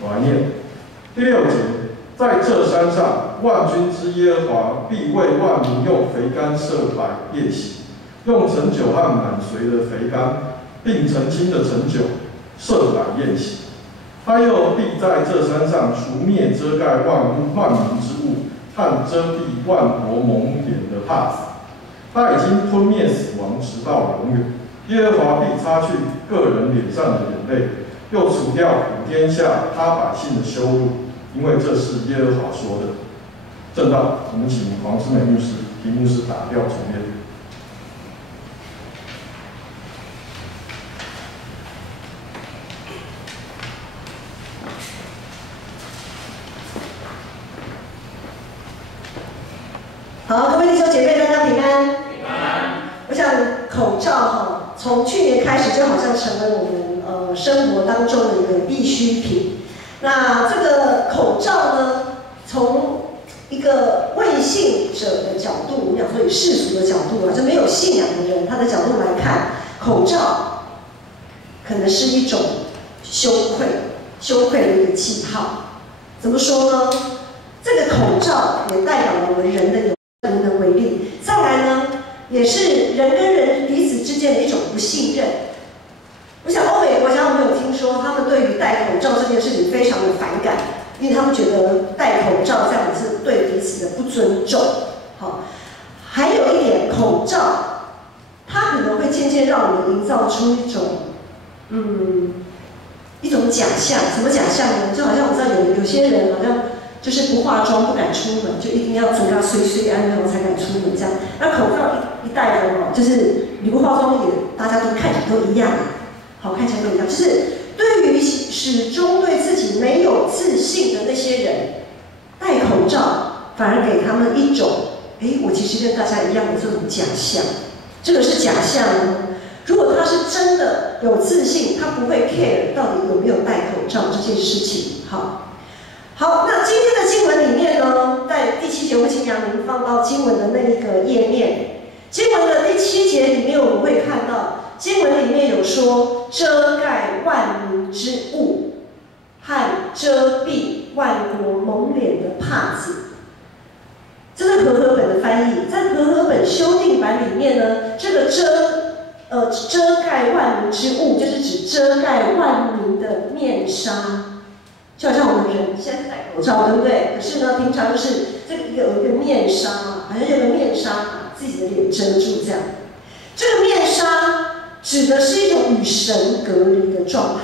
我来念第6节，在这山上，万军之耶和华必为万民用肥甘设摆宴席，用陈酒和满髓的肥甘，并澄清的陈酒设摆宴席。他又必在这山上除灭遮盖万民之物，和遮蔽万国蒙脸的帕子。他已经吞灭死亡，直到永远。耶和华必擦去个人脸上的眼泪，又除掉普天下他百姓的羞辱，因为这是耶和华说的。正道，我们请黄之美牧师题目是打掉重练。好，各位弟兄姐妹，大家平安。我想口罩从去年开始就好像成为我们生活当中的一个必需品。那这个口罩呢，从一个未信者的角度，我们讲说以世俗的角度就没有信仰的人他的角度来看，口罩可能是一种羞愧的一个记号。怎么说呢？这个口罩也代表了我们人的无能为力。再来呢，也是人跟人彼此之间的一种不信任。我想欧美国家，我们有听说他们对于戴口罩这件事情非常的反感，因为他们觉得戴口罩这样是对彼此的不尊重。好，还有一点，口罩它可能会渐渐让我们营造出一种假象。什么假象呢？就好像我知道有些人好像就是不化妆不敢出门，就一定要嘴要碎安然后才敢出门这样。那口罩一戴着就是你不化妆也大家都看起来都一样，好，看起来都一样。就是对于始终对自己没有自信的那些人，戴口罩反而给他们一种，我其实跟大家一样的这种假象。这个是假象呢。如果他是真的有自信，他不会 care 到底有没有戴口罩这件事情。好，那今天的经文里面呢，在第7节，我请杨明放到经文的那一个页面。经文的第7节里面，我们会看到经文里面有说遮盖万民之物和遮蔽万国蒙脸的帕子。这是和合本的翻译，在和合本修订版里面呢，这个遮盖万民之物，就是指遮盖万民的面纱。就好像我们人现在戴口罩，对不对？可是呢，平常就是这个有一个面纱嘛，好像有个面纱把自己的脸遮住这样。这个面纱指的是一种与神隔离的状态。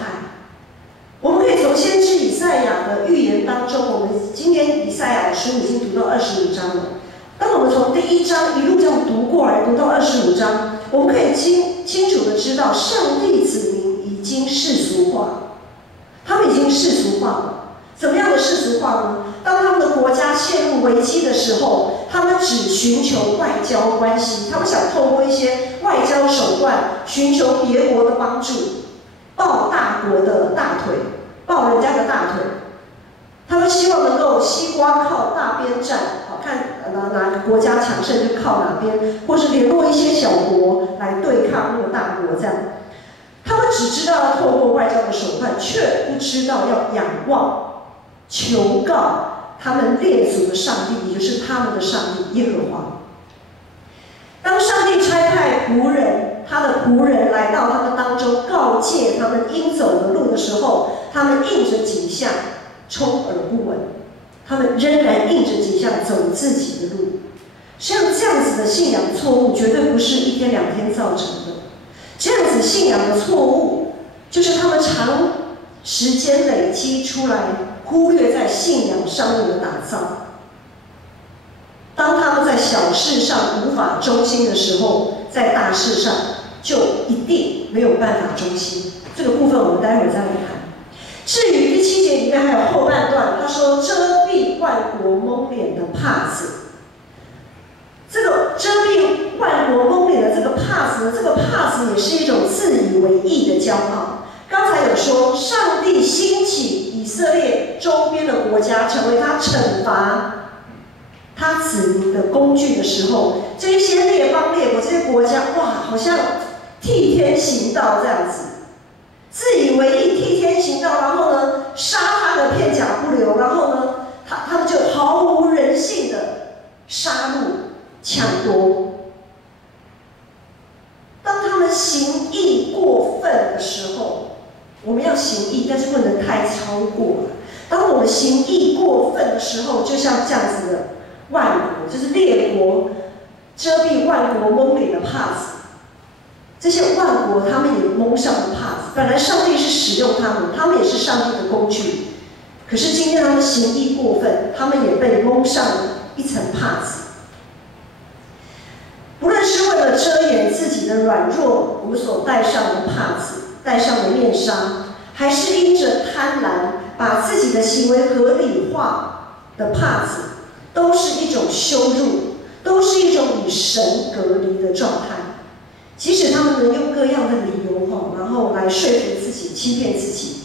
我们可以从先知以赛亚的预言当中，我们今天以赛亚的书已经读到25章了。当我们从第1章一路这样读过来，读到25章，我们可以清楚的知道，上帝子民已经世俗化。他们已经世俗化了。怎么样的世俗化呢？当他们的国家陷入危机的时候，他们只寻求外交关系，他们想透过一些外交手段寻求别国的帮助，抱大国的大腿，抱人家的大腿。他们希望能够西瓜靠大边站，好看哪个国家强盛就靠哪边，或是联络一些小国来对抗那个大国这样。他们只知道要透过外交的手段，却不知道要仰望、求告他们列祖的上帝，也就是他们的上帝耶和华。当上帝差派他的仆人来到他们当中，告诫他们应走的路的时候，他们应着景象，充耳不闻。他们仍然应着景象走自己的路。像这样子的信仰错误，绝对不是1天2天造成的。这样子信仰的错误，就是他们长时间累积出来，忽略在信仰上面的打造。当他们在小事上无法忠心的时候，在大事上就一定没有办法忠心。这个部分我们待会儿再来看。至于第7节里面还有后半段，他说遮蔽万国蒙脸的帕子。这个遮蔽万国蒙脸的这个帕子，这个帕子也是一种自以为意的骄傲。刚才有说，上帝兴起以色列周边的国家，成为他惩罚他子民的工具的时候，这一些列邦列国这些国家，哇，好像替天行道这样子，自以为意替天行道，然后呢，杀他的太超过了。当我们行义过分的时候，就像这样子的万国，就是列国遮蔽万国蒙脸的帕子。这些万国他们也蒙上了帕子。本来上帝是使用他们，他们也是上帝的工具。可是今天他们行义过分，他们也被蒙上了一层帕子。不论是为了遮掩自己的软弱，我们所戴上的帕子、戴上的面纱，还是因着贪婪，把自己的行为合理化的帕子，都是一种羞辱，都是一种与神隔离的状态。即使他们能用各样的理由然后来说服自己、欺骗自己，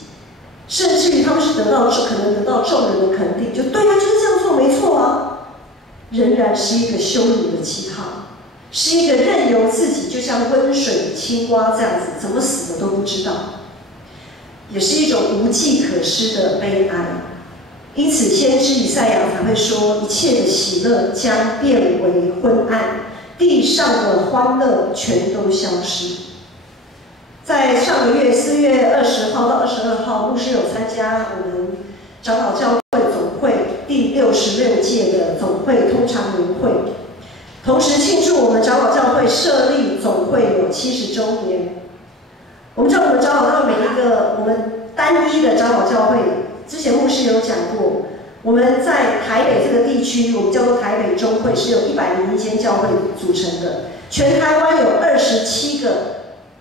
甚至于他们是可能得到众人的肯定，就对啊，就是这样做没错啊，仍然是一个羞辱的记号，是一个任由自己就像温水青蛙这样子，怎么死的都不知道，也是一种无计可施的悲哀。因此，先知以赛亚才会说：一切的喜乐将变为昏暗，地上的欢乐全都消失。在上个月4月20号到22号，牧师有参加我们长老教会总会第66届的总会通常年会，同时庆祝我们长老教会设立总会有70周年。我们知道我们长老教会每一个我们单一的长老教会，之前牧师有讲过，我们在台北这个地区，我们叫做台北中会，是由101间教会组成的。全台湾有27个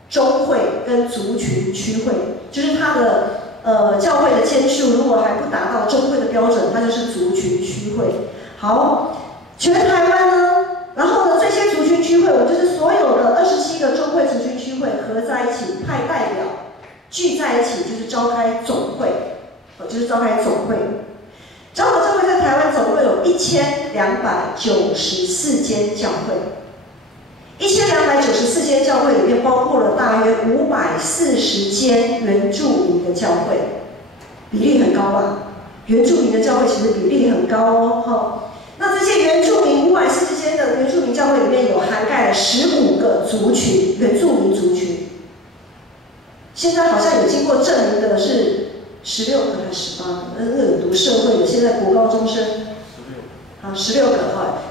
中会跟族群区会，就是它的教会的间数如果还不达到中会的标准，它就是族群区会。好，全台湾呢，然后呢，这些族群区会，我就是所有的27个中会族群区会合在一起，派代表聚在一起，就是召开总会，就是召开总会。长老教会在台湾总共有1294间教会。1294间教会里面包括了大约540间原住民的教会，比例很高吧？原住民的教会其实比例很高哦。那这些原住民540间的原住民教会里面有涵盖了15个族群，原住民族群。现在好像有经过证明的是16个还是18个？那有读社会的，现在国高中生，16个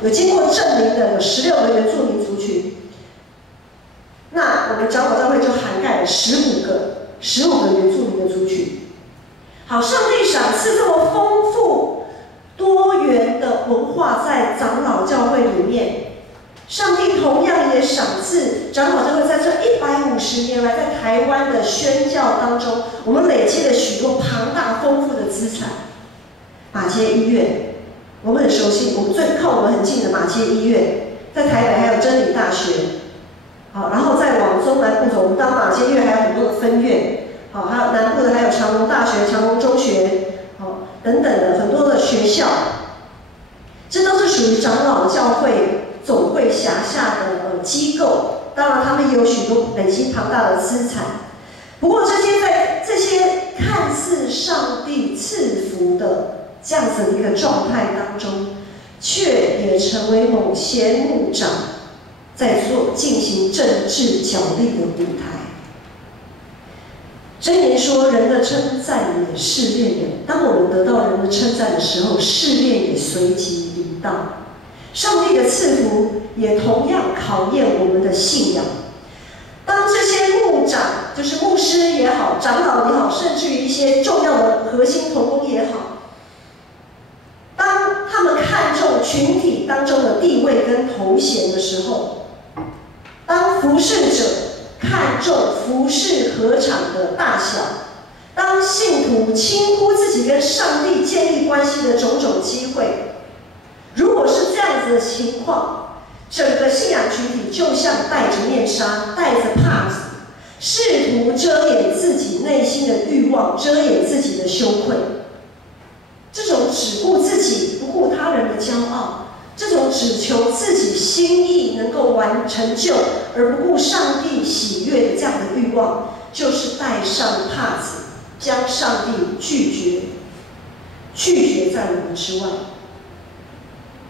有经过证明的有16个原住民族群。那我们长老教会就涵盖了15个原住民的族群。好，上帝赏赐这么丰富多元的文化在长老教会里面，上帝同样也赏赐长老教会在这150年来在台湾的宣教当中，我们累积了许多庞大丰富的资产。马偕医院，我们很熟悉，我们靠我们很近的马偕医院，在台北还有真理大学。好，然后再往中南部走，我们到马偕医院还有很多的分院。好，还有南部的还有长荣大学、长荣中学，好，等等的很多的学校，这都是属于长老教会总会辖下的机构。当然，他们也有许多累积庞大的资产。不过，在这些看似上帝赐福的这样子的一个状态当中，却也成为某些牧长在进行政治角力的舞台。箴言说：“人的称赞也试炼人。”当我们得到人的称赞的时候，试炼也随即临到。上帝的赐福也同样考验我们的信仰。当这些牧长，就是牧师也好，长老也好，甚至于一些重要的核心同工也好，当他们看重群体当中的地位跟头衔的时候，当服侍者看重服侍合场的大小，当信徒轻忽自己跟上帝建立关系的种种机会，如果是这样子的情况，整个信仰群体就像戴着面纱、戴着帕子，试图遮掩自己内心的欲望，遮掩自己的羞愧。这种只顾自己不顾他人的骄傲，这种只求自己心意能够成就而不顾上帝喜悦的这样的欲望，就是戴上帕子，将上帝拒绝在我们之外。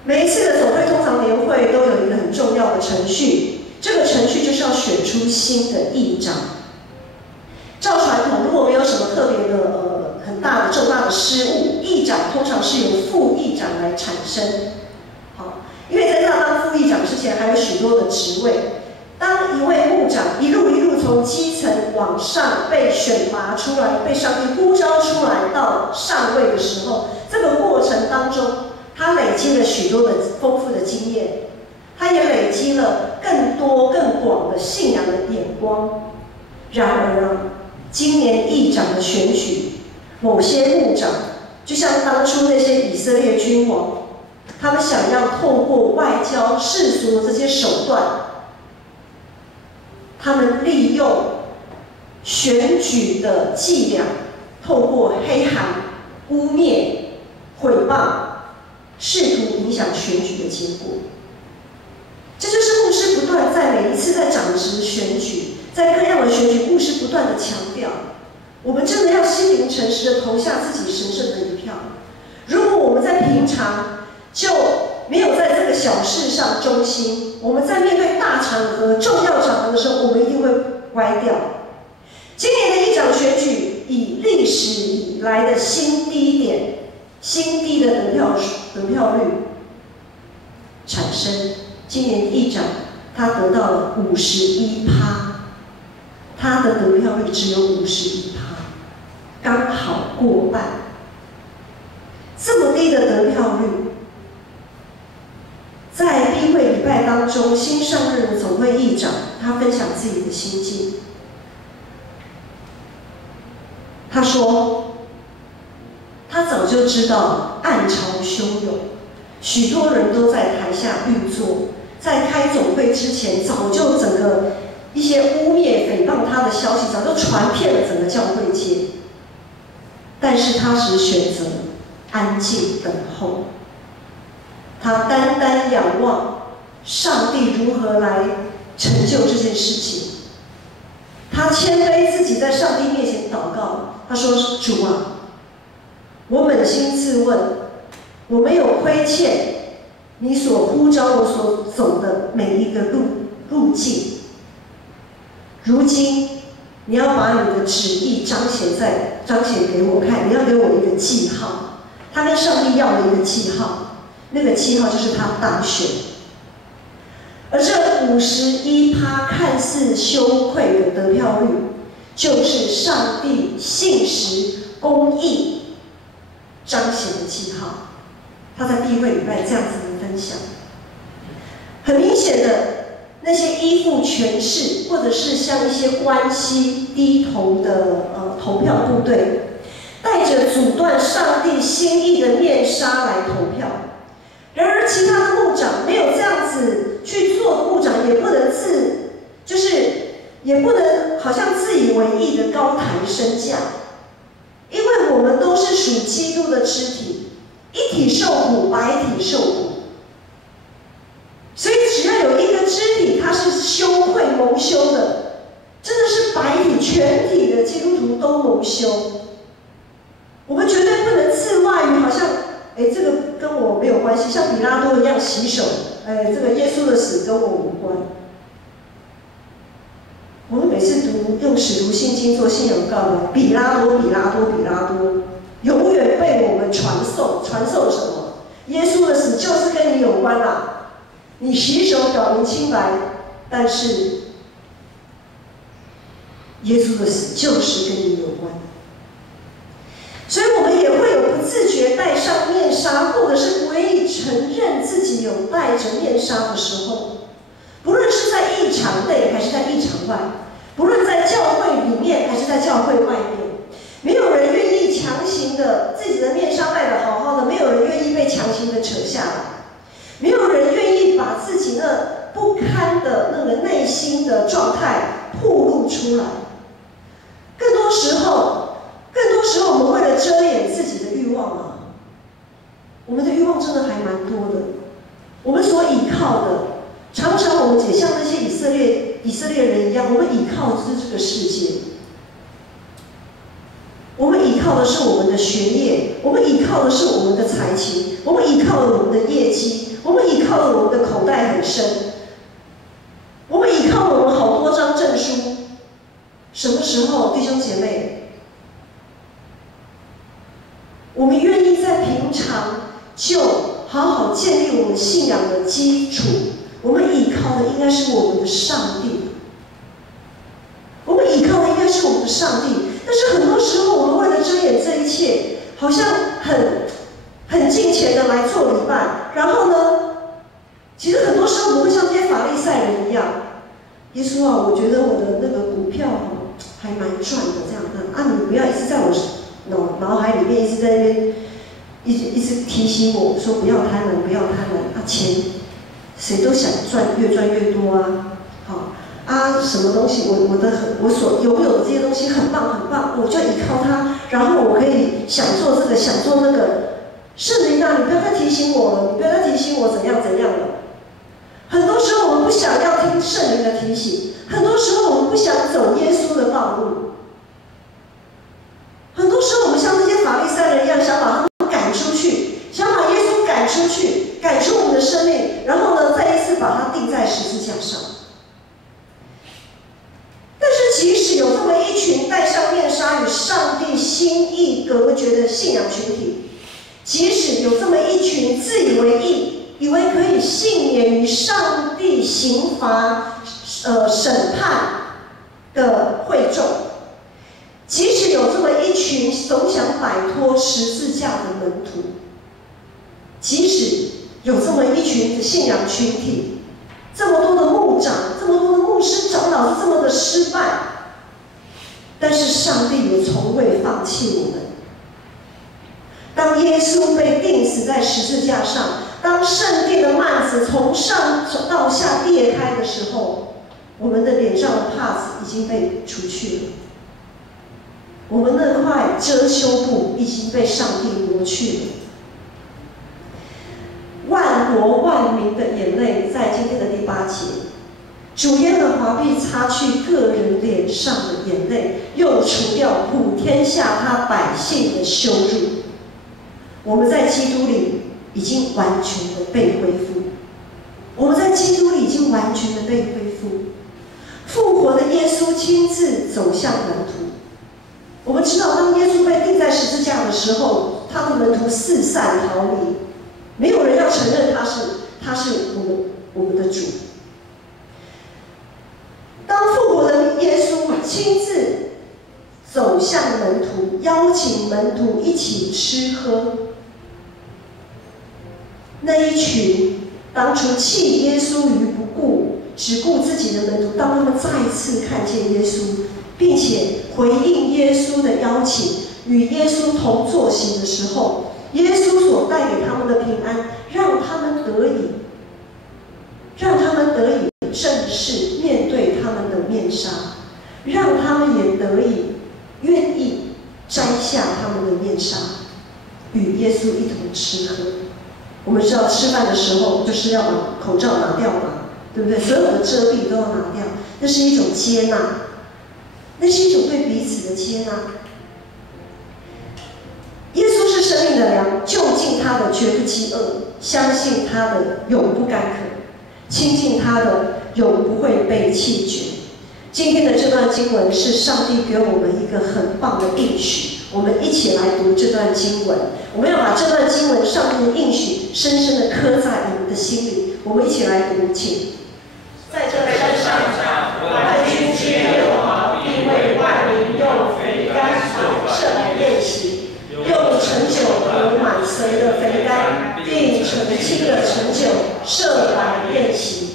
每一次的总会通常年会都有一个很重要的程序，这个程序就是要选出新的议长。照传统，如果没有什么特别的很大重大的失误，议长通常是由副议长来产生。好，因为在他当副议长之前，还有许多的职位。当一位牧长一路从基层往上被选拔出来，被上帝呼召出来到上位的时候，这个过程当中，他累积了许多的丰富的经验，他也累积了更多更广的信仰的眼光。然而啊，今年议长的选举，某些牧长就像当初那些以色列君王，他们想要透过外交世俗的这些手段，他们利用选举的伎俩，透过黑函、污蔑、毁谤，试图影响选举的结果。这就是牧师不断在每一次在长职选举，在各样的选举，牧师不断的强调，我们真的要心灵诚实的投下自己神圣的一票。如果我们在平常就没有在这个小事上忠心，我们在面对大场合、重要场合的时候，我们一定会歪掉。今年的议长选举以历史以来的新低点、新低的得票率产生。今年议长他得到了51%，他的得票率只有51%，刚好过半。这么低的得票率，在闭会礼拜当中，新上任的总会议长他分享自己的心境。他说，他早就知道暗潮汹涌，许多人都在台下运作，在开总会之前，早就整个一些污蔑、诽谤他的消息早就传遍了整个教会界，但是他只选择安静等候。他单单仰望上帝如何来成就这件事情。他谦卑自己在上帝面前祷告，他说：“主啊，我扪心自问，我没有亏欠你所呼召我所走的每一个路径。如今你要把你的旨意彰显给我看，你要给我一个记号。”他跟上帝要了一个记号，那个记号就是他当选。而这51%看似羞愧的得票率，就是上帝信实公义彰显的记号。他在闭会礼拜这样子的分享，很明显的，那些依附权势或者是向一些关系低头的投票部队，带着阻断上帝心意的面纱来投票。然而，其他的牧长没有这样子去做，牧长也不能也不能好像自以为意的高抬身价，因为我们都是属基督的肢体，一体受苦，百体受苦。所以，只要有一个肢体它是羞愧蒙羞的，真的是百体全体的基督徒都蒙羞。我们绝对不能自外于好像。这个跟我没有关系，像比拉多一样洗手。这个耶稣的死跟我无关。我们每次用使徒信经做信仰告白，比拉多，永远被我们传授什么？耶稣的死就是跟你有关啦。你洗手表明清白，但是耶稣的死就是跟你有关。所以我们也会有不自觉戴上面纱，或者是不愿意承认自己有戴着面纱的时候，不论是在议场内还是在议场外，不论在教会里面还是在教会外面，没有人愿意强行的自己的面纱戴得好好的，没有人愿意被强行的扯下来，没有人愿意把自己那不堪的那个内心的状态暴露出来。更多时候我们为了遮掩自己的欲望啊，我们的欲望真的还蛮多的。我们所依靠的，常常我们也像那些以色列人一样，我们依靠的是这个世界。我们依靠的是我们的学业，我们依靠的是我们的才情，我们依靠了我们的业绩，我们依靠了我们的口袋很深，我们依靠了我们好多张证书。什么时候，弟兄姐妹？我们愿意在平常就好好建立我们信仰的基础。我们依靠的应该是我们的上帝，我们依靠的应该是我们的上帝。但是很多时候，我们为了遮掩这一切，好像很敬虔的来做礼拜，然后呢，其实很多时候我们会像这些法利赛人一样，耶稣啊，我觉得我的那个股票还蛮赚的，这样啊，你不要一直在我脑海里面一直在那边一直提醒我说不要贪婪，不要贪婪啊，钱谁都想越赚越多啊，好啊，什么东西我所拥有的这些东西很棒很棒，我就依靠它，然后我可以想做这个想做那个。圣灵啊，你不要再提醒我了，你不要再提醒我怎样了。很多时候我们不想要听圣灵的提醒，很多时候我们不想走耶稣的道路，很多时候我们像这些法利赛人一样，想把他们赶出去，想把耶稣赶出去，赶出我们的生命，然后呢，再一次把它钉在十字架上。但是即使有这么一群戴上面纱与上帝心意隔绝的信仰群体，即使有这么一群自以为义，以为可以幸免于上帝刑罚、审判的会众，即使有这么一群总想摆脱十字架的门徒，即使有这么一群的信仰群体，这么多的牧长、这么多的牧师长老是这么的失败，但是上帝也从未放弃我们。当耶稣被钉死在十字架上，当圣殿的幔子从上到下裂开的时候，我们的脸上的帕子已经被除去了，我们那块遮羞布已经被上帝挪去了。万国万民的眼泪，在今天的第8节，主耶和华必擦去个人脸上的眼泪，又除掉普天下他百姓的羞辱。我们在基督里已经完全的被恢复，我们在基督里已经完全的被恢复。复活的耶稣亲自走向门徒。我们知道，当耶稣被钉在十字架的时候，他的门徒四散逃离，没有人要承认他是我们的主。当复活的耶稣亲自走向门徒，邀请门徒一起吃喝，那一群当初弃耶稣于不顾、只顾自己的门徒，当他们再一次看见耶稣，并且回应耶稣的邀请，与耶稣同坐席的时候，耶稣所带给他们的平安，让他们得以正视面对他们的面纱，让他们也得以愿意摘下他们的面纱，与耶稣一同吃喝。我们知道吃饭的时候就是要把口罩拿掉嘛，对不对？所有的遮蔽都要拿掉，那是一种接纳，那是一种对彼此的接纳。耶稣是生命的粮，就近他的绝不饥饿，相信他的永不干渴，亲近他的永不会被弃绝。今天的这段经文是上帝给我们一个很棒的应许，我们一起来读这段经文。我们要把这段经文上面的应许深深的刻在我们的心里。我们一起来读，请。在这山上，万军之耶和华必为万民用肥甘所设来宴席，用陈酒和满髓的肥甘，并澄清的陈酒设来宴席。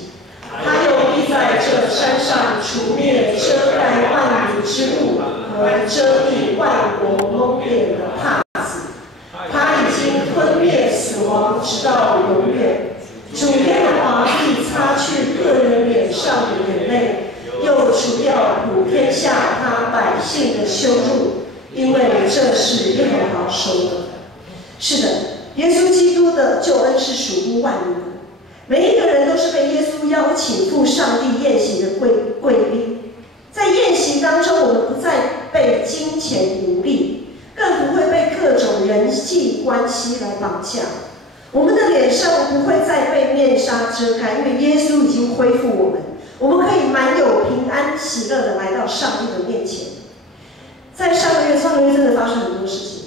他又必在这山上除灭遮盖万民之物和遮蔽万国蒙脸的帕子。他已经吞灭死亡，直到永远。主耶和华必擦去个人脸上的眼泪，又除掉普天下他百姓的羞辱，因为这是耶和华说的。是的，耶稣基督的救恩是属乎万民的。每一个人都是被耶稣邀请赴上帝宴席的贵宾。在宴席当中，我们不再被金钱奴隶，更不会被各种人际关系来绑架。我们的脸上不会再被面纱遮盖，因为耶稣已经恢复我们，我们可以满有平安喜乐的来到上帝的面前。在上个月真的发生很多事情。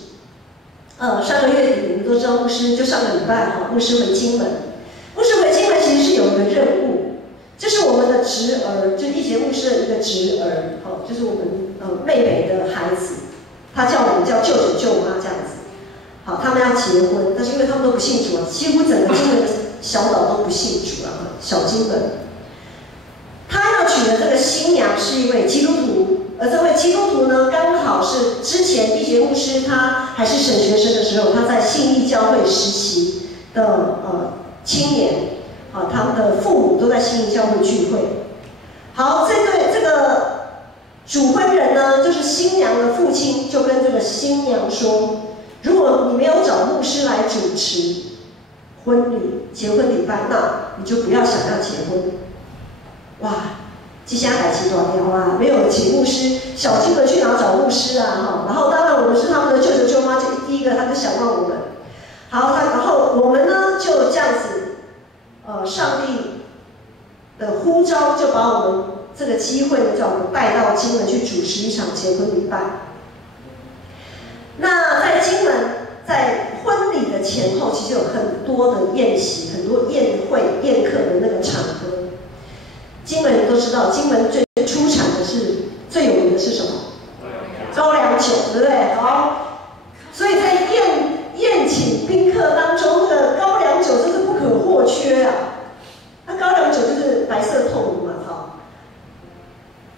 上个月底你们都知道，牧师就上个礼拜牧师回金门。牧师回金门其实是有一个任务，就是我们的侄儿，就一节牧师的一个侄儿，就是我们妹妹的孩子，他叫我们叫舅舅舅妈这样子。好，他们要结婚，但是因为他们都不信主啊，几乎整个金门的小岛都不信主啊，小金门。他要娶的这个新娘是一位基督徒，而这位基督徒呢，刚好是之前一节牧师他还是神学生的时候，他在信义教会实习的青年，他们的父母都在信义教会聚会。好，这个主婚人呢，就是新娘的父亲，就跟这个新娘说，如果你没有找牧师来主持婚礼、结婚礼拜，那你就不要想要结婚。哇，这下海奇短条啊，没有请牧师，小金门去哪找牧师啊？然后当然我们是他们的舅舅舅妈，就第一个他就想到我们。好，然后我们呢就这样子，上帝的呼召就把我们这个机会呢，叫我们带到金门去主持一场结婚礼拜。那在金门，在婚礼的前后，其实有很多的宴席、很多宴会、宴客的那个场合。金门人都知道，金门最出产的是最有名的是什么？高粱酒，对不对？好，所以在宴请宾客当中，这个高粱酒真是不可或缺啊。那高粱酒就是白色透明嘛，好，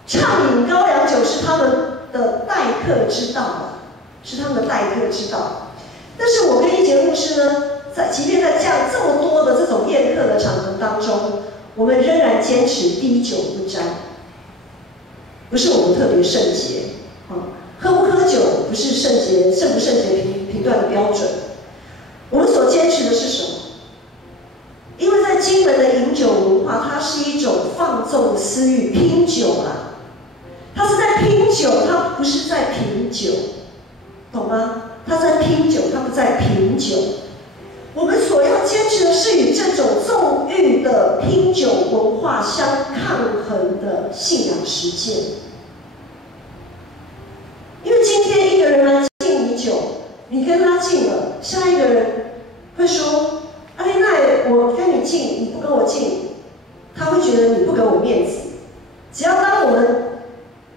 畅饮高粱酒是他们的待客之道啊，是他们的待客之道。但是我跟一节牧师呢，即便在这么多的这种宴客的场合当中，我们仍然坚持滴酒不沾，不是我们特别圣洁，喝不喝酒不是圣洁圣不圣洁评断的标准。我们所坚持的是什么？因为在金门的饮酒文化，它是一种放纵私欲、拼酒啦，它是在拼酒，它不是在品酒，懂吗？它在拼酒，它不在品酒。我们所要坚持的是与这种纵欲的拼酒文化相抗衡的信仰实践。因为今天一个人来敬你酒，你跟他敬了，下一个人会说：“阿丽奈，我跟你敬，你不跟我敬。”他会觉得你不给我面子。只要当我们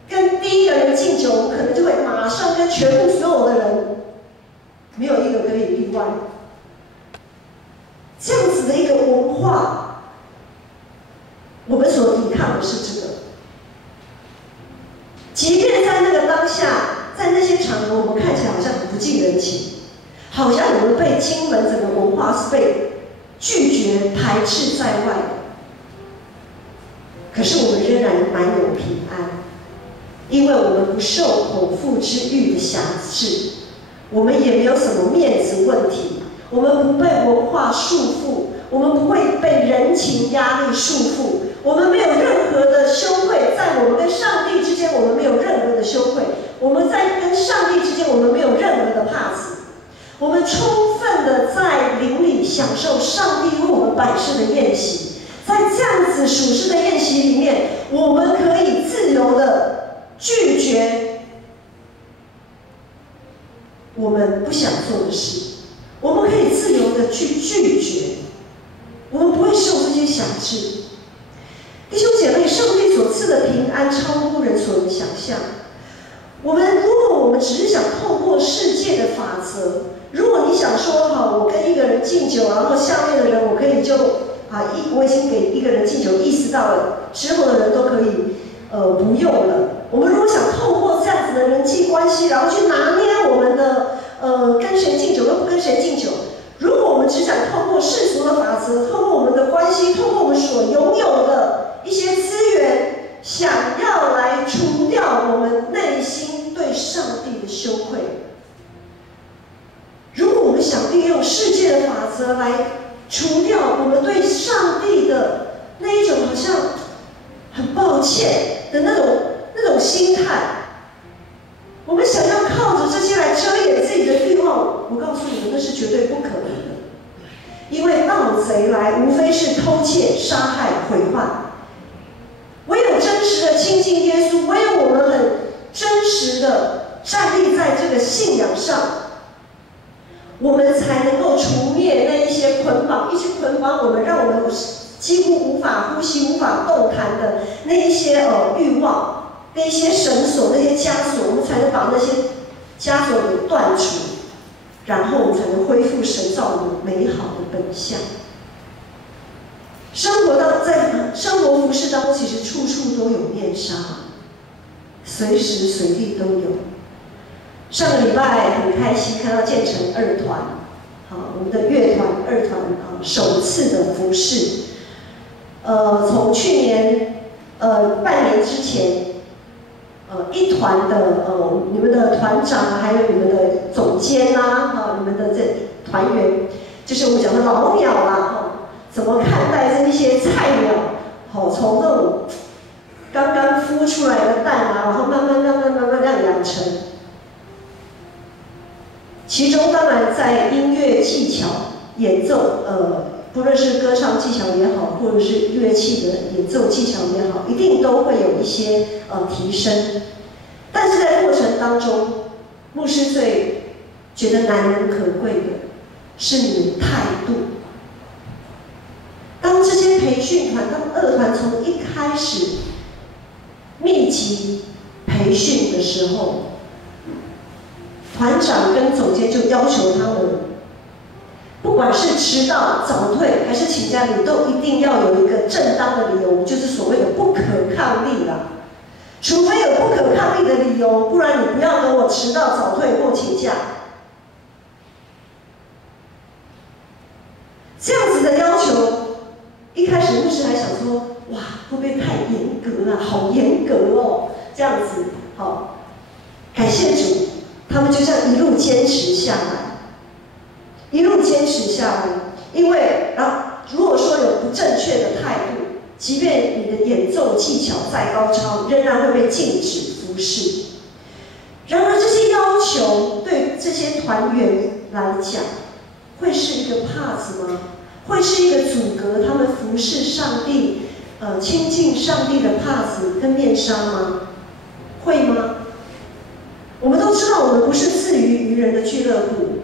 跟第一个人敬酒，我们可能就会马上跟全部所有的人，没有一个可以例外。这样子的一个文化，我们所抵抗的是这个。即便在那个当下，在那些场合，我们看起来好像很不近人情，好像我们被金门整个文化是被拒绝、排斥在外的。可是我们仍然满有平安，因为我们不受口腹之欲的辖制，我们也没有什么面子问题。我们不被文化束缚，我们不会被人情压力束缚，我们没有任何的羞愧，在我们跟上帝之间，我们没有任何的羞愧；我们在跟上帝之间，我们没有任何的怕死。我们充分的在灵里享受上帝为我们摆设的宴席，在这样子属世的宴席里面，我们可以自由的拒绝我们不想做的事。我们可以自由的去拒绝，我们不会受这些辖制。弟兄姐妹，上帝所赐的平安超乎人所能想象。如果我们只是想透过世界的法则，如果你想说好，我跟一个人敬酒，然后下面的人我可以就我已经给一个人敬酒，意识到了，之后的人都可以不用了。我们如果想透过这样子的人际关系，然后去拿捏我们的跟谁敬酒，又不跟谁敬酒。如果我们只想透过世俗的法则，透过我们的关系，透过我们所拥有的一些资源，想要来除掉我们内心对上帝的羞愧。如果我们想利用世界的法则来除掉我们对上帝的那一种好像很抱歉的那种心态，我们想要靠着这些来遮掩自己的欲望，我告诉你们，那是绝对不可能的。因为盗贼来，无非是偷窃、杀害、毁坏。唯有真实的亲近耶稣，唯有我们很真实的站立在这个信仰上，我们才能够除灭那一些捆绑，一些捆绑我们，让我们几乎无法呼吸、无法动弹的那一些欲望，那一些绳索、那些枷锁，我们才能把那些枷锁给断除，然后我们才能恢复神造我们美好的本相。在生活服饰当中，其实处处都有面纱，随时随地都有。上个礼拜很开心看到建成二团，我们的乐团二团首次的服饰，从去年半年之前，一团的你们的团长还有你们的总监啊，你们的这团员，就是我们讲的老鸟啦，怎么看待这一些菜鸟？从那种刚刚孵出来的蛋啊，然后慢慢这样养成。其中当然在音乐技巧、演奏，不论是歌唱技巧也好，或者是乐器的演奏技巧也好，一定都会有一些提升。但是在过程当中，牧师最觉得难能可贵的是你们态度。当这些培训团，当二团从一开始密集培训的时候，团长跟总监就要求他们，不管是迟到、早退还是请假，你都一定要有一个正当的理由，就是所谓的不可抗力啦。除非有不可抗力的理由，不然你不要跟我迟到、早退或请假。这样子的要求，一开始牧师还想说，哇，会不会太严格了？好严格哦，这样子，好，感谢主。他们就这样一路坚持下来，一路坚持下来。因为如果说有不正确的态度，即便你的演奏技巧再高超，仍然会被禁止服侍。然而这些要求对这些团员来讲，会是一个帕子吗？会是一个阻隔他们服侍上帝、亲近上帝的帕子跟面纱吗？会吗？我们都知道，我们不是自娱于人的俱乐部。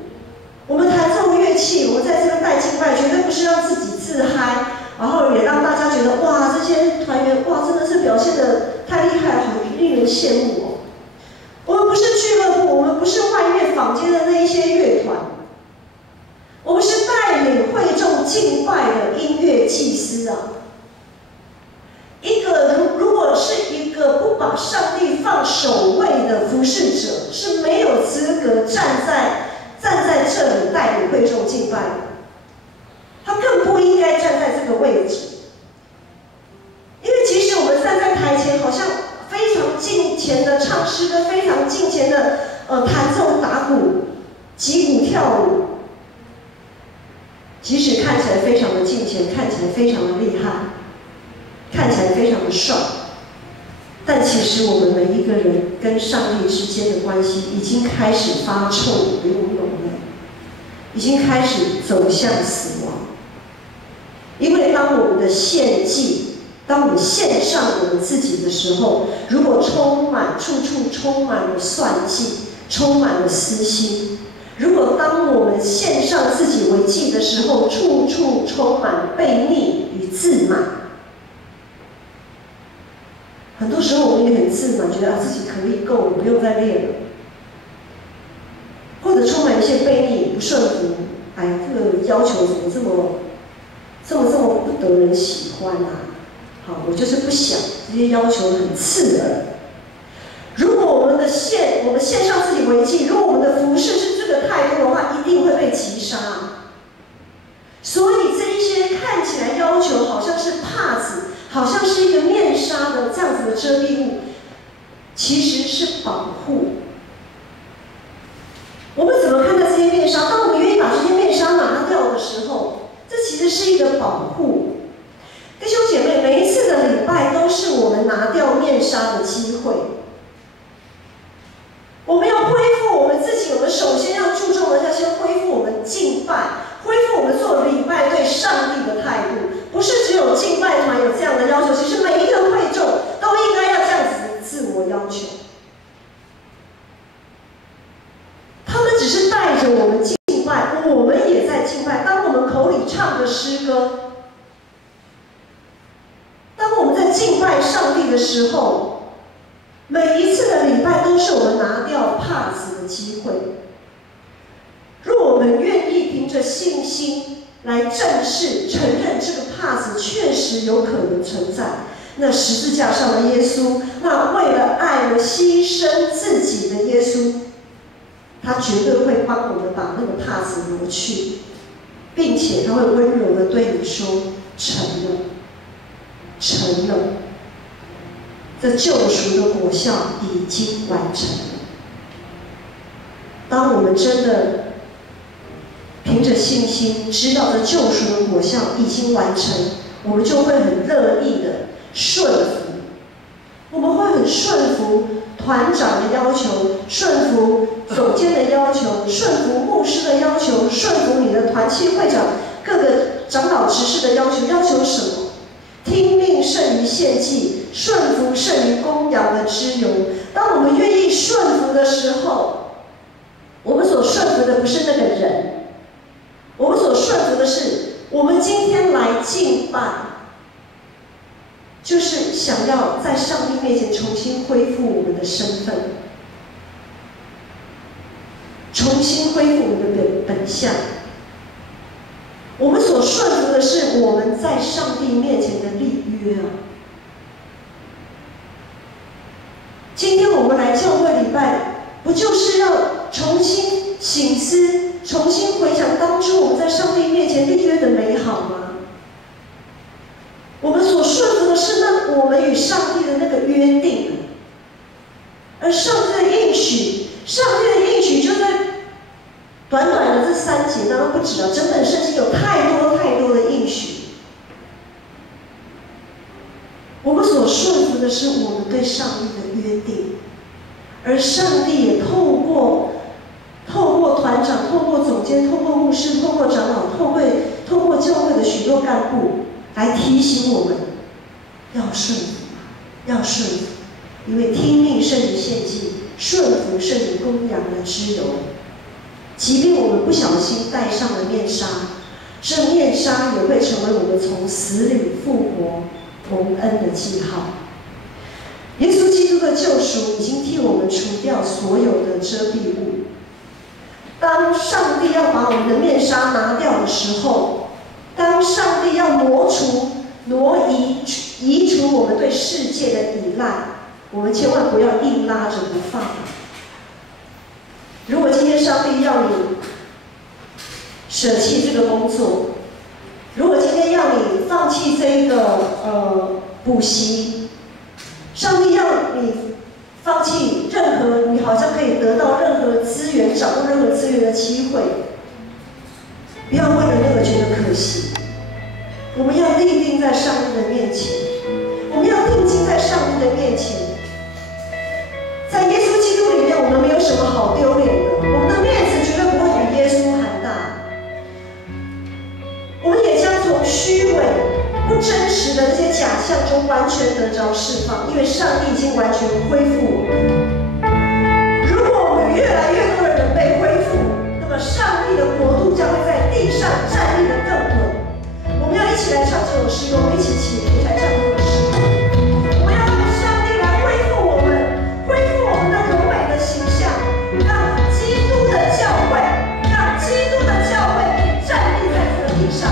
我们弹奏乐器，我们在这个带敬拜，绝对不是让自己自嗨，然后也让大家觉得哇，这些团员哇，真的是表现得太厉害了，很令人羡慕哦。我们不是俱乐部，我们不是外面坊间的那一些乐团，我们是带领会众敬拜的音乐祭司啊。一个如果是一个不把上帝放首位的服侍者，是没有资格站在这里带领会众敬拜的。他更不应该站在这个位置，因为即使我们站在台前，好像非常敬虔的唱诗歌，非常敬虔的弹奏打鼓、击鼓跳舞，即使看起来非常的敬虔，看起来非常的厉害。看起来非常的帅，但其实我们每一个人跟上帝之间的关系已经开始发臭流脓了，已经开始走向死亡。因为当我们的献祭，当我们献上我们自己的时候，如果处处充满了算计，充满了私心；如果当我们献上自己为祭的时候，处处充满悖逆与自满。很多时候我们也很自满，觉得自己可以够了，不用再练了，或者充满一些悖逆、不顺服。哎呀，这个要求怎么这么不得人喜欢啊？好，我就是不想这些要求很刺耳。如果我们献上自己为祭，如果我们的服事是这个态度的话，一定会被击杀。所以这一些看起来要求好像是帕子，好像是一个面纱的这样子的遮蔽物，其实是保护。我们怎么看待这些面纱？当我们愿意把这些面纱拿掉的时候，这其实是一个保护。弟兄姐妹，每一次的礼拜都是我们拿掉面纱的机会。我们要恢复我们自己，我们首先要注重的要先恢复我们敬拜，恢复我们做礼拜对上帝的态度。不是只有敬拜团有这样的要求，其实每一个会众都应该要这样子的自我要求。的时候，每一次的礼拜都是我们拿掉帕子的机会。若我们愿意凭着信心来正视、承认这个帕子确实有可能存在，那十字架上的耶稣，那为了爱而牺牲自己的耶稣，他绝对会帮我们把那个帕子挪去，并且他会温柔的对你说：“成了，成了。”这救赎的果效已经完成了。当我们真的凭着信心知道这救赎的果效已经完成，我们就会很乐意的顺服。我们会很顺服团长的要求，顺服总监的要求，顺服牧师的要求，顺服你的团契会长、各个长老执事的要求。要求什么？听命胜于献祭，顺服胜于公羊的脂油。当我们愿意顺服的时候，我们所顺服的不是那个人，我们所顺服的是我们今天来敬拜，就是想要在上帝面前重新恢复我们的身份，重新恢复我们的本相。我们所顺服的是我们在上帝面前的立约啊。今天我们来教会礼拜，不就是要重新省思、重新回想当初我们在上帝面前立约的美好吗？我们所顺服的是那我们与上帝的那个约定，而上帝的应许，上帝的应许就在短短的这3节，当然不止了，整本圣经有太多太多的应许。我们所顺服的是我们对上帝的约定，而上帝也透过团长、透过总监、透过牧师、透过长老、透过教会的许多干部来提醒我们，要顺服，要顺服，因为听命胜于献祭，顺服胜于公羊的脂油。即便我们不小心戴上了面纱，这面纱也会成为我们从死里复活、蒙恩的记号。耶稣基督的救赎已经替我们除掉所有的遮蔽物。当上帝要把我们的面纱拿掉的时候，当上帝要移除我们对世界的依赖，我们千万不要硬拉着不放。如果今天上帝要你舍弃这个工作，如果今天要你放弃这个补习，上帝要你放弃任何你好像可以得到任何资源、掌握任何资源的机会，不要为了那个觉得可惜。我们要立定在上帝的面前，我们要定睛在上帝的面前。在耶稣基督里面，我们没有什么好丢脸的，我们的面子绝对不会比耶稣还大。我们也将从虚伪、不真实的那些假象中完全得着释放，因为上帝已经完全恢复我们。如果我们越来越多的人被恢复，那么上帝的国度将会在地上站立得更稳。我们要一起来唱这首诗歌，我们一起起立来唱这首诗歌。我们要让上帝来恢复我们，恢复我们的柔美的形象，让基督的教会，让基督的教会可以站立在这个地上。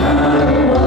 盼望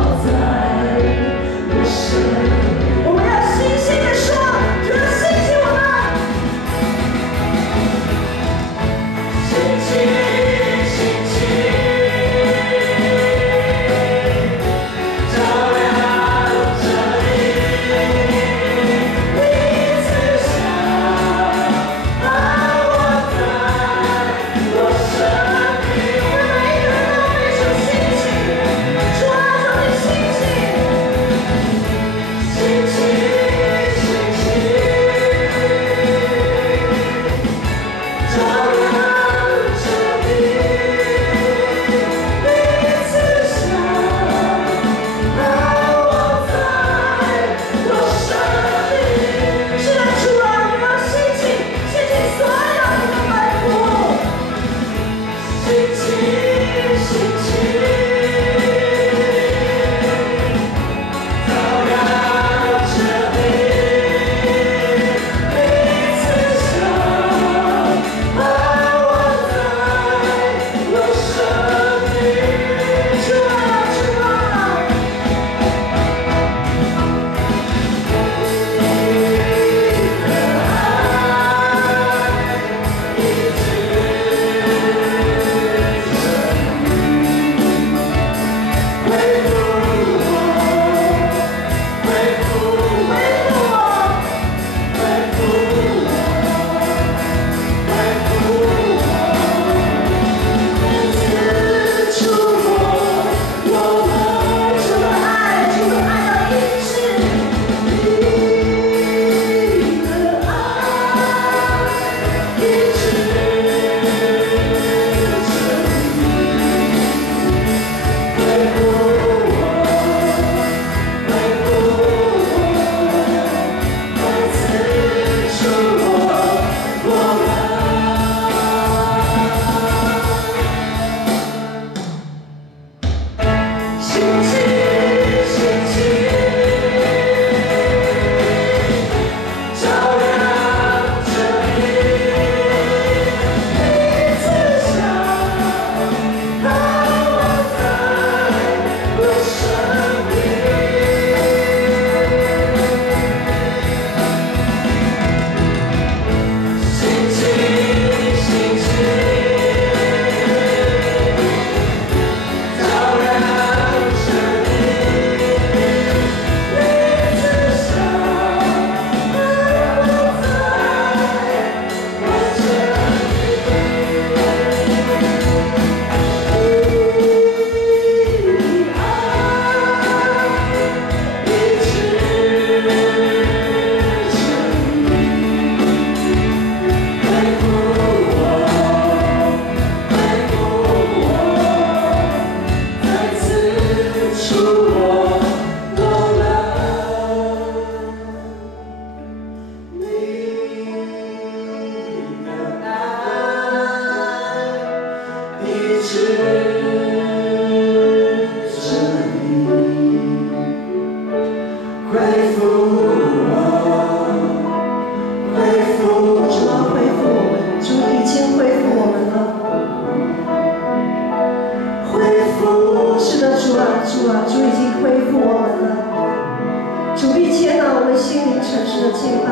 诚实的敬拜。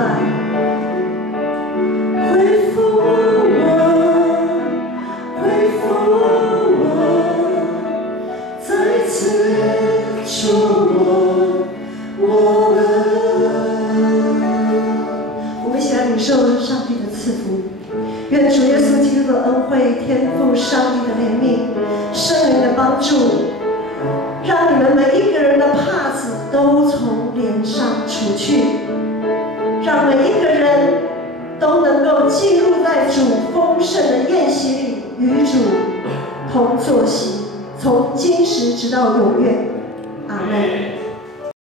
恢复我，恢复我，再次触我们。我们一起来领受上帝的赐福。愿主耶稣基督的恩惠、天父上帝的怜悯、圣灵的帮助，让你们每一个人的帕子都从脸上除去，让每一个人都能够进入在主丰盛的宴席里，与主同坐席，从今时直到永远。阿们。